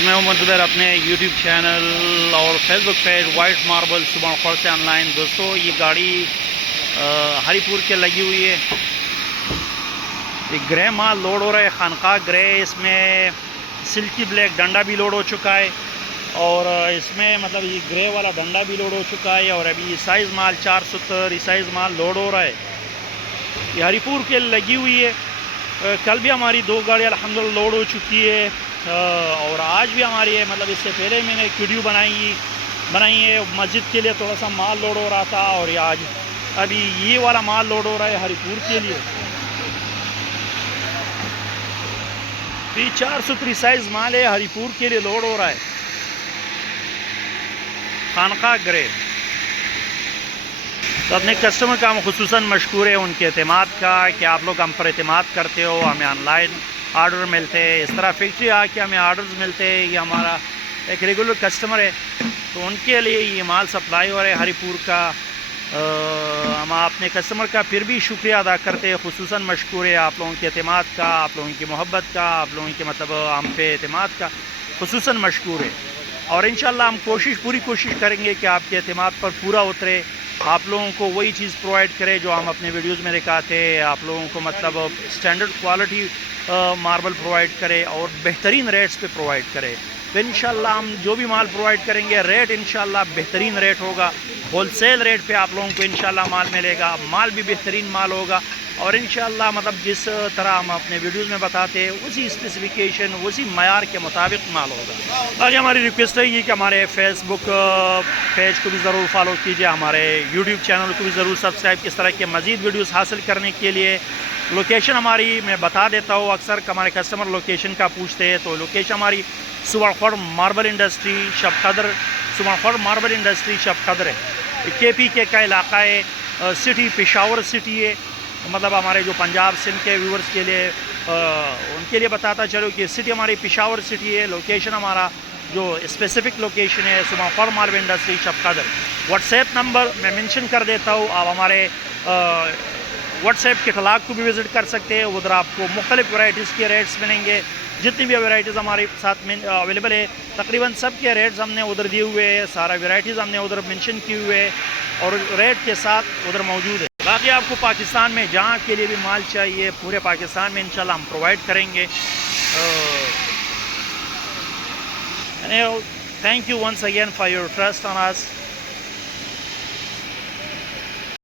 Viewers, मैं मोहम्मद ज़ुबैर अपने YouTube channel और फेसबुक पेज वाइट मार्बल सुबह खौर से ऑनलाइन। दोस्तों, ये गाड़ी हरीपुर के लगी हुई है। एक ग्रे माल लोड हो रहा है, खानका ग्रे। इसमें सिल्की ब्लैक डंडा भी लोड हो चुका है और इसमें मतलब ये ग्रे वाला डंडा भी लोड हो चुका है। और अभी साइज़ माल 470 साइज़ माल लोड हो रहा है। ये हरीपुर के लगी हुई है। कल भी हमारी 2 गाड़ी अल्हम्दुलिल्लाह लोड हो चुकी है और आज भी हमारी है। मतलब इससे पहले मैंने एक वीडियो बनाई है मस्जिद के लिए, थोड़ा सा माल लोड हो रहा था। और आज अभी ये वाला माल लोड हो रहा है हरीपुर के लिए। ये 470 साइज़ माल है, हरीपुर के लिए लोड हो रहा है, खानका ग्रे। तो अपने कस्टमर का हम खुसूसन मशकूर है उनके एतमाद का कि आप लोग हम पर एतमाद करते हो, हमें ऑनलाइन आर्डर मिलते हैं, इस तरह फैक्ट्री आके हमें आर्डर्स मिलते हैं। ये हमारा एक रेगुलर कस्टमर है, तो उनके लिए ये माल सप्लाई हो रहा है हरीपुर का। हम अपने कस्टमर का फिर भी शुक्रिया अदा करते हैं, खुसूसन मशकूर है आप लोगों के एतमाद का, आप लोगों की मोहब्बत का, आप लोगों के मतलब हम पे एतमाद का खुसूसन मशकूर है। और इंशाल्लाह हम पूरी कोशिश करेंगे कि आपके एतमाद पर पूरा उतरे, आप लोगों को वही चीज़ प्रोवाइड करें जो हम अपने वीडियोज़ में दिखाते हैं। आप लोगों को मतलब स्टैंडर्ड क्वालिटी मार्बल प्रोवाइड करें और बेहतरीन रेट्स पे प्रोवाइड करें। तो इंशाल्लाह हम जो भी माल प्रोवाइड करेंगे, रेट इंशाल्लाह बेहतरीन रेट होगा, होलसेल रेट पे आप लोगों को इंशाल्लाह माल मिलेगा। माल भी बेहतरीन माल होगा और इंशाल्लाह मतलब जिस तरह हम अपने वीडियोज़ में बताते हैं उसी स्पेसिफिकेशन, उसी मयार के मुताबिक माल होगा। आगे हमारी रिक्वेस्ट है कि हमारे फेसबुक पेज को भी ज़रूर फॉलो कीजिए, हमारे यूट्यूब चैनल को भी ज़रूर सब्सक्राइब। इस तरह के मज़ीद वीडियोज़ हासिल करने के लिए लोकेशन हमारी मैं बता देता हूँ। अक्सर हमारे कस्टमर लोकेशन का पूछते हैं, तो लोकेशन हमारी सुबह खौर मार्बल इंडस्ट्री शब कदर, सुबह खौर मार्बल इंडस्ट्री शब कदर है। KPK का इलाका है, सिटी पेशावर सिटी है। मतलब हमारे जो पंजाब सिंध के व्यूवर्स के लिए उनके लिए बताता चलो कि सिटी हमारी पेशावर सिटी है। लोकेशन हमारा जो स्पेसिफिक लोकेशन है सुबह खौर मार्बल इंडस्ट्री शब कदर। व्हाट्सएप नंबर मैं मेंशन कर देता हूँ, आप हमारे व्हाट्सएप के कैटलॉग को भी विज़िट कर सकते हैं। उधर आपको मुख्तलिफ़ वैराइटीज़ के रेट्स मिलेंगे। जितनी भी वैराइटीज़ हमारे साथ में अवेलेबल है, तकरीबन सब के रेट्स हमने उधर दिए हुए हैं, सारा वैराइटीज़ हमने उधर मेंशन किए हुए हैं और रेट के साथ उधर मौजूद है। बाकी आपको पाकिस्तान में जहाँ के लिए भी माल चाहिए, पूरे पाकिस्तान में इंशाल्लाह हम प्रोवाइड करेंगे। Thank you once again for your trust on us.